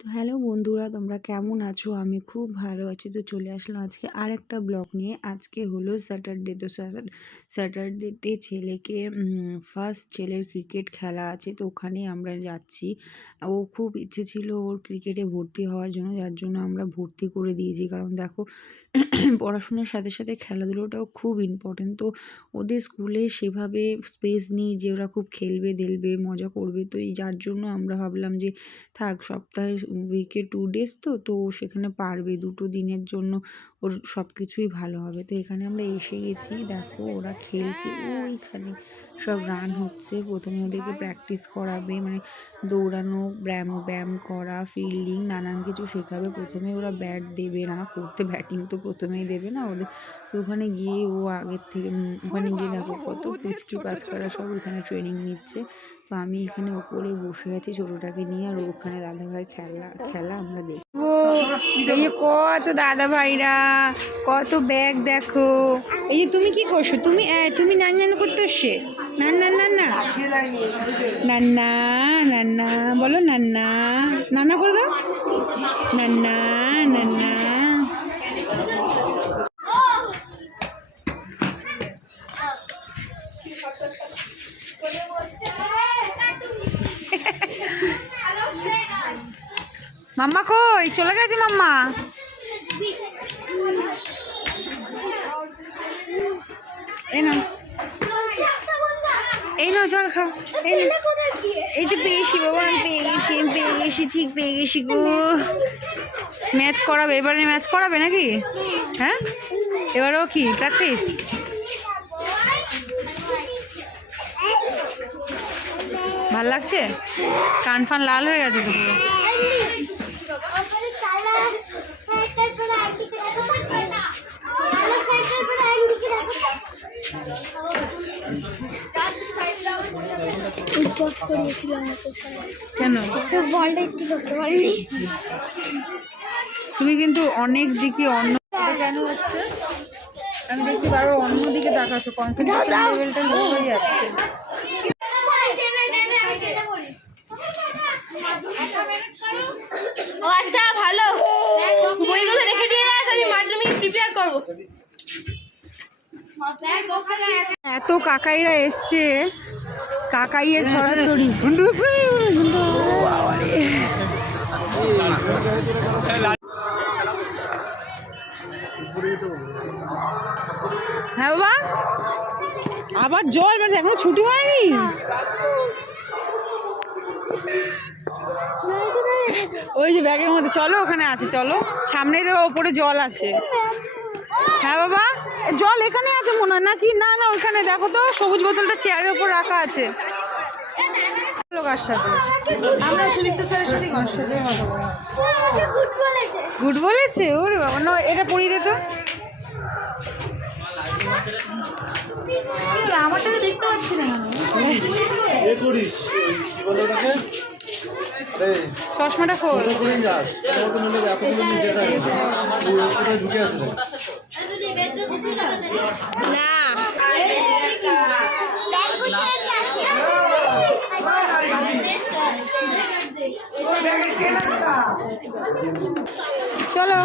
তো হ্যালো বন্ধুরা, তোমরা কেমন আছো? আমি খুব ভালো আছি। তো চলে আসলাম আজকে আরেকটা ব্লগ নিয়ে। আজকে হলো স্যাটারডে। তো স্যাটারডেতে ছেলেকে ফার্স্ট ছেলের ক্রিকেট খেলা আছে, তো ওখানেই আমরা যাচ্ছি। ও খুব ইচ্ছে ছিল ওর ক্রিকেটে ভর্তি হওয়ার জন্য, যার জন্য আমরা ভর্তি করে দিয়েছি। কারণ দেখো পড়াশোনার সাথে সাথে খেলাধুলোটাও খুব ইম্পর্টেন্ট। তো ওদের স্কুলে সেভাবে স্পেস নেই যে ওরা খুব খেলবে দেলবে মজা করবে। তো এই যার জন্য আমরা ভাবলাম যে থাক, সপ্তাহে উইকে 2 ডেজ তো সেখানে পারবে। 2 দিনের জন্য ওর সব কিছুই ভালো হবে। তো এখানে আমরা এসে গেছি, দেখো ওরা খেলছে। ওইখানে সব রান হচ্ছে। প্রথমে ওদেরকে প্র্যাকটিস করাবে, মানে দৌড়ানো, ব্যায়াম করা, ফিল্ডিং, নানান কিছু শেখাবে। প্রথমে ওরা ব্যাট দেবে না করতে, ব্যাটিং তো প্রথমেই দেবে না ওদের। তো ওখানে গিয়ে ও আগের থেকে ওখানে গিয়ে দেখো কত পুচকি বাচ্চারা সব ওখানে ট্রেনিং নিচ্ছে। তো আমি এখানে ওপরে বসে আছি ছোটোটাকে নিয়ে, আর ওখানে দাদাভাই খেলা আমরা দেখবো। এই যে কত দাদা ভাইরা, কত ব্যাগ দেখো। এই যে তুমি কি করছো? তুমি নান করতে আসছে। নান্না বলো, নান্না নান্না করে দাও, নান্না নান্না। মাম্মা কই চলে গেছে? মাম্মা এই নাও জল খাও। এই তো পেয়েছি বাবা, পেয়ে গেছি গো। ম্যাচ করাবে এবারে, ম্যাচ করাবে নাকি? হ্যাঁ, এবারেও কি প্র্যাকটিস? ভাল লাগছে? কান ফান লাল হয়ে গেছে তো পুরো। কেন? তুমি কিন্তু অনেক দিকে অন্য কেন হচ্ছে? আমি দেখছি বারবার অন্য দিকে তাকাচ্ছ, কনসেন্ট্রেশন লেভেলটা লো হয়ে যাচ্ছে। ও আচ্ছা, ভালো। বইগুলো রেখে দিয়ে যাস, আমি মাধ্যমিক প্রিপেয়ার করব। এত কাকাইরা এসছে, কাকাইয়ের ছড়াছড়ি। হ্যাঁ বাবা, আবার জল মানে এখনো ছুটি হয়নি। ওই যে ব্যাগের মধ্যে, চলো ওখানে আছে, চলো সামনেই দেবো, ওপরে জল আছে। হ্যাঁ বাবা, জল এখানে আছে মনে হয় নাকি? না না, ওইখানে দেখো তো, সবুজ বোতলটা চেয়ারের উপর রাখা আছে। কার সাথে? আমরা সুদীপ্ত স্যারের সাথে গুড বলেছে। ওরে বাবা, না এটা পড়িয়ে দে তো। আমারটাকে দেখতে পাচ্ছি না। চশমাটা খোল। না চলো